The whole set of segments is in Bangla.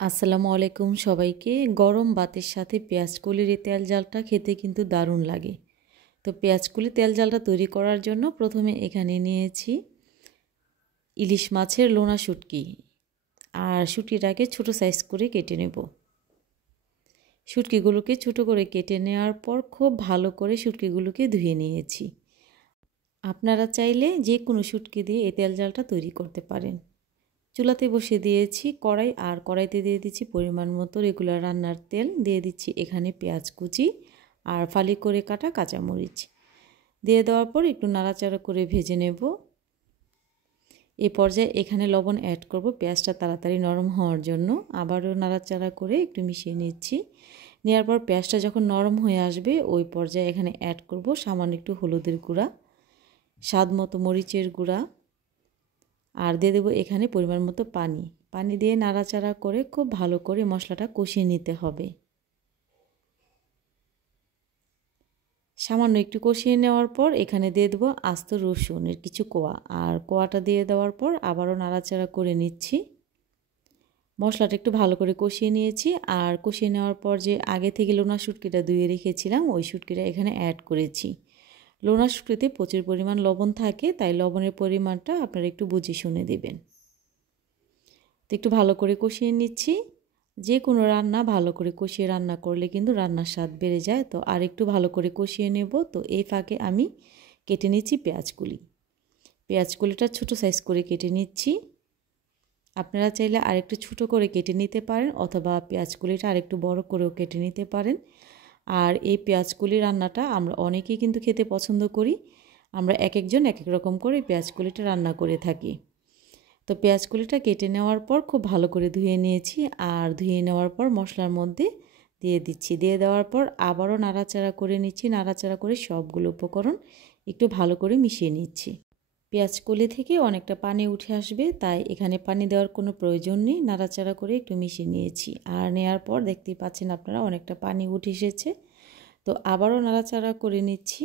আসসালামু আলাইকুম সবাইকে। গরম ভাতের সাথে পেঁয়াজকলির এই তেল জালটা খেতে কিন্তু দারুণ লাগে। তো পেঁয়াজকলি তেল জালটা তৈরি করার জন্য প্রথমে এখানে নিয়েছি ইলিশ মাছের লোনা শুটকি, আর শুটকিটাকে ছোট সাইজ করে কেটে নেব। শুটকিগুলোকে ছোট করে কেটে নেওয়ার পর খুব ভালো করে শুটকিগুলোকে ধুয়ে নিয়েছি। আপনারা চাইলে যে কোনো শুটকি দিয়ে এই তেল জালটা তৈরি করতে পারেন। চুলাতে বসিয়ে দিয়েছি কড়াই, আর কড়াইতে দিয়ে দিচ্ছি পরিমাণ মতো রেগুলার রান্নার তেল, দিয়ে দিচ্ছি এখানে পেঁয়াজ কুচি আর ফালি করে কাটা কাঁচামরিচ দিয়ে দেওয়ার পর একটু নাড়াচাড়া করে ভেজে নেব। এই পর্যায়ে এখানে লবণ অ্যাড করব পেঁয়াজটা তাড়াতাড়ি নরম হওয়ার জন্য। আবারও নাড়াচাড়া করে একটু মিশিয়ে নিচ্ছি। নেওয়ার পর পেঁয়াজটা যখন নরম হয়ে আসবে ওই পর্যায়ে এখানে অ্যাড করব সামান্য একটু হলুদের গুঁড়া, স্বাদ মতো মরিচের গুঁড়া, আর দিয়ে দেবো এখানে পরিমাণ মতো পানি দিয়ে নাড়াচাড়া করে খুব ভালো করে মশলাটা কষিয়ে নিতে হবে। সামান্য একটু কষিয়ে নেওয়ার পর এখানে দিয়ে দেবো আস্ত রসুনের কিছু কোয়া, আর কোয়াটা দিয়ে দেওয়ার পর আবারও নাড়াচাড়া করে নিচ্ছি। মশলাটা একটু ভালো করে কষিয়ে নিয়েছি, আর কষিয়ে নেওয়ার পর যে আগে থেকে লোনা শুটকিটা ধুয়ে রেখেছিলাম ওই শুটকিটা এখানে অ্যাড করেছি। লোনা শুটকিতে প্রচুর পরিমাণ লবণ থাকে, তাই লবণের পরিমাণটা আপনারা একটু বুঝে শুনে দেবেন। তো একটু ভালো করে কষিয়ে নিচ্ছি। যে কোনো রান্না ভালো করে কষিয়ে রান্না করলে কিন্তু রান্নার স্বাদ বেড়ে যায়। তো আর একটু ভালো করে কষিয়ে নেব। তো এই ফাঁকে আমি কেটে নিচ্ছি পেঁয়াজকলিটা ছোট সাইজ করে কেটে নিচ্ছি। আপনারা চাইলে আরেকটু ছোট করে কেটে নিতে পারেন, অথবা পেঁয়াজকলিটা আরেকটু বড় করেও কেটে নিতে পারেন। আর এই পেঁয়াজকলি রান্নাটা আমরা অনেকেই কিন্তু খেতে পছন্দ করি। আমরা এক একজন এক এক রকম করে পেঁয়াজকলিটা রান্না করে থাকি। তো পেঁয়াজকলিটা কেটে নেওয়ার পর খুব ভালো করে ধুয়ে নিয়েছি, আর ধুয়ে নেওয়ার পর মশলার মধ্যে দিয়ে দিচ্ছি। দিয়ে দেওয়ার পর আবারও নাড়াচাড়া করে নিচ্ছি। নাড়াচাড়া করে সবগুলো উপকরণ একটু ভালো করে মিশিয়ে নিচ্ছি। পেঁয়াজকলি থেকে অনেকটা পানি উঠে আসবে, তাই এখানে পানি দেওয়ার কোনো প্রয়োজন নেই। নাড়াচাড়া করে একটু মিশিয়ে নিয়েছি, আর নেওয়ার পর দেখতেই পাচ্ছেন আপনারা অনেকটা পানি উঠে এসেছে। তো আবারও নাড়াচাড়া করে নিচ্ছি।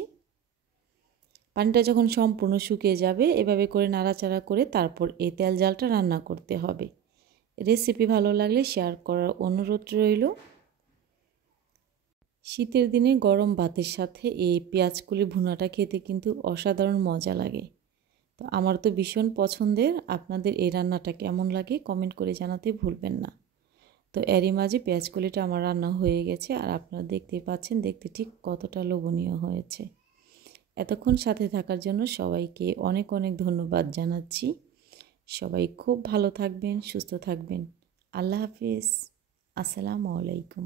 পানিটা যখন সম্পূর্ণ শুকিয়ে যাবে এভাবে করে নাড়াচাড়া করে তারপর এই তেল জালটা রান্না করতে হবে। রেসিপি ভালো লাগলে শেয়ার করার অনুরোধ রইল। শীতের দিনে গরম ভাতের সাথে এই পেঁয়াজকলি ভুনাটা খেতে কিন্তু অসাধারণ মজা লাগে। তো আমার তো ভীষণ পছন্দের। আপনাদের এই রান্নাটা কেমন লাগে কমেন্ট করে জানাতে ভুলবেন না। তো এরই মাঝে পেঁয়াজকলিটা আমার রান্না হয়ে গেছে, আর আপনারা দেখতেই পাচ্ছেন দেখতে ঠিক কতটা লোভনীয় হয়েছে। এতক্ষণ সাথে থাকার জন্য সবাইকে অনেক অনেক ধন্যবাদ জানাচ্ছি। সবাই খুব ভালো থাকবেন, সুস্থ থাকবেন। আল্লাহ হাফিজ। আসসালামু আলাইকুম।